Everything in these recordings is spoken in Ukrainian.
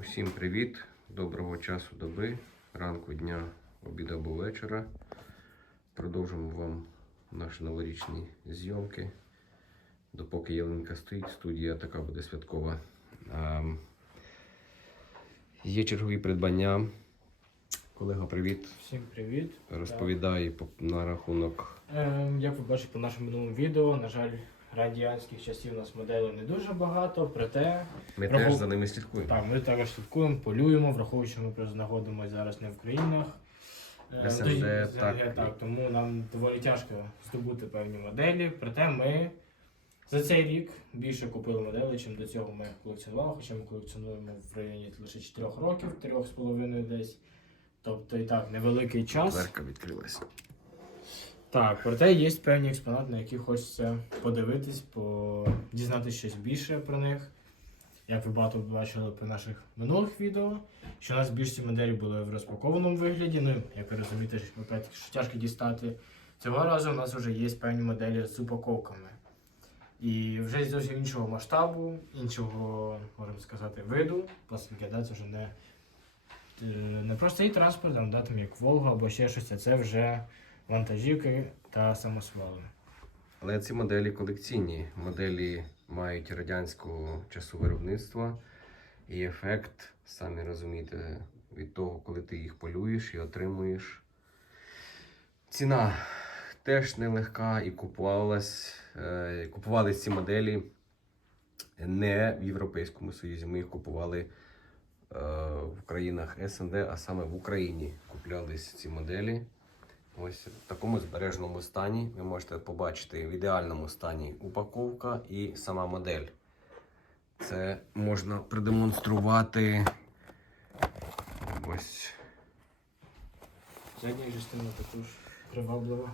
Усім привіт, доброго часу доби, ранку, дня, обіду або вечора. Продовжимо вам наші новорічні зйомки. Допоки ялинка стоїть, студія така буде святкова. Ем, Є чергові придбання. Колега, привіт. Всім привіт. Розповідай на рахунок. Ем, як ви бачите по нашому минулому відео, на жаль, радянських часів у нас моделей не дуже багато, проте Ми Рахунок. теж за ними слідкуємо. так, ми також слідкуємо, полюємо, враховуючи, що ми просто знаходимося зараз не в країнах. е, СНД, тоді- так. так, тому нам доволі тяжко здобути певні моделі. Проте ми за цей рік більше купили моделей, чим до цього ми колекціонували, хоча ми колекціонуємо в районі лише 4 років, 3,5 десь. Тобто і так, невеликий час. Дверка відкрилася. Так, проте є певні експонати, на які хочеться подивитись, по... дізнатися щось більше про них. Як ви багато бачили по наших минулих відео, що у нас більшість моделі були в розпакованому вигляді. Ну, як ви розумієте, що, тяжко дістати. Цього разу у нас вже є певні моделі з упаковками. І вже зовсім іншого масштабу, іншого, можемо сказати, виду, це вже не, е, не просто і транспорт, а да, там як Волга або ще щось, а це вже вантажівки та самосвали. Але ці моделі колекційні. Моделі мають радянського часу виробництва і ефект, самі розумієте, від того, коли ти їх полюєш і отримуєш. Ціна теж нелегка і купувалась, е, купувались ці моделі не в Європейському Союзі. Ми їх купували е, в країнах СНД, а саме в Україні куплялись ці моделі. Ось в такому збережному стані ви можете побачити в ідеальному стані упаковка і сама модель. Це можна продемонструвати. Ось Задня частина також приваблива.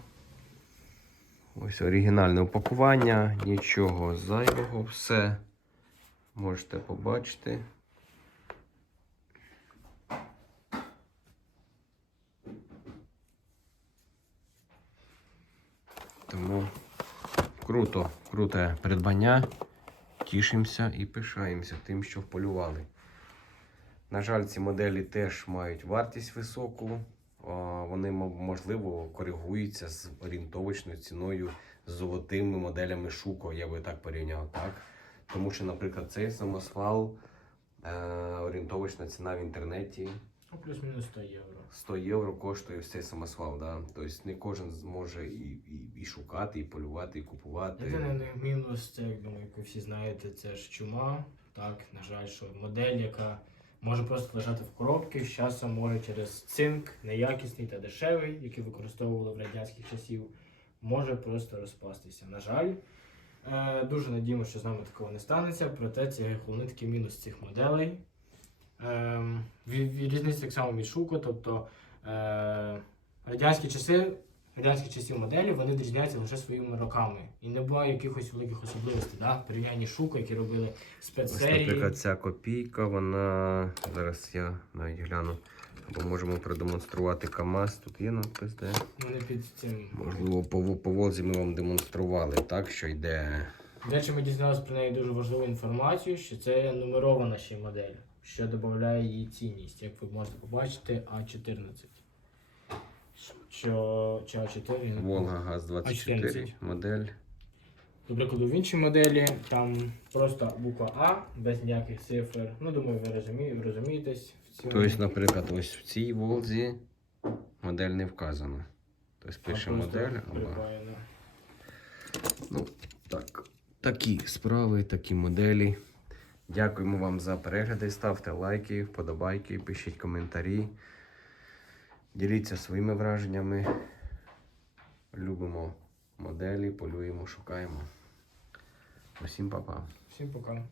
ось оригінальне упакування, нічого зайвого, все можете побачити. Тому круто, круте придбання. Тішимося і пишаємося тим, що вполювали. На жаль, ці моделі теж мають вартість високу. Вони, можливо, коригуються з орієнтовочною ціною з золотими моделями Шуко, я би так порівняв. Так? Тому що, наприклад, цей самосвал е, орієнтовочна ціна в інтернеті Ну, плюс-мінус 100 євро. 100 євро коштує цей самосвал. Да? Тобто не кожен зможе і, і, і шукати, і полювати, і купувати. Єдиний мінус, це, як думаю, як ви всі знаєте, це ж чума. Так, на жаль, що модель, яка може просто лежати в коробці, з часом може через цинк, неякісний та дешевий, який використовували в радянських часів, може просто розпастися. На жаль, е, дуже надіємося, що з нами такого не станеться, проте це головний такий мінус цих моделей. Ем, різниця так само від шуку, тобто е, радянські часи радянських часів моделі вони відрізняються лише своїми роками. І не буває якихось великих особливостей, да? порівнянні шуку, які робили Ось, наприклад, ця копійка, вона. Зараз я навіть гляну. Або можемо продемонструвати КАМАЗ. Тут є надпис, де. Вони під цим. Можливо, по, по Волзі ми вам демонстрували, так, що йде. До речі, ми дізналися про неї дуже важливу інформацію, що це нумерована ще модель, що додає її цінність, як ви можете побачити, А14. Що, чи А4? Волга ГАЗ 24 модель. До прикладу, в іншій моделі там просто буква А без ніяких цифр. Ну, думаю, ви розумієте, розумієтесь. в цьому. Тобто, наприклад, ось в цій Волзі модель не вказана. Тобто пише модель, або. Ну, так. Такі справи, такі моделі. Дякуємо вам за перегляди. Ставте лайки, вподобайки, пишіть коментарі. Діліться своїми враженнями. Любимо моделі, полюємо, шукаємо. Усім па-па. Всім пока.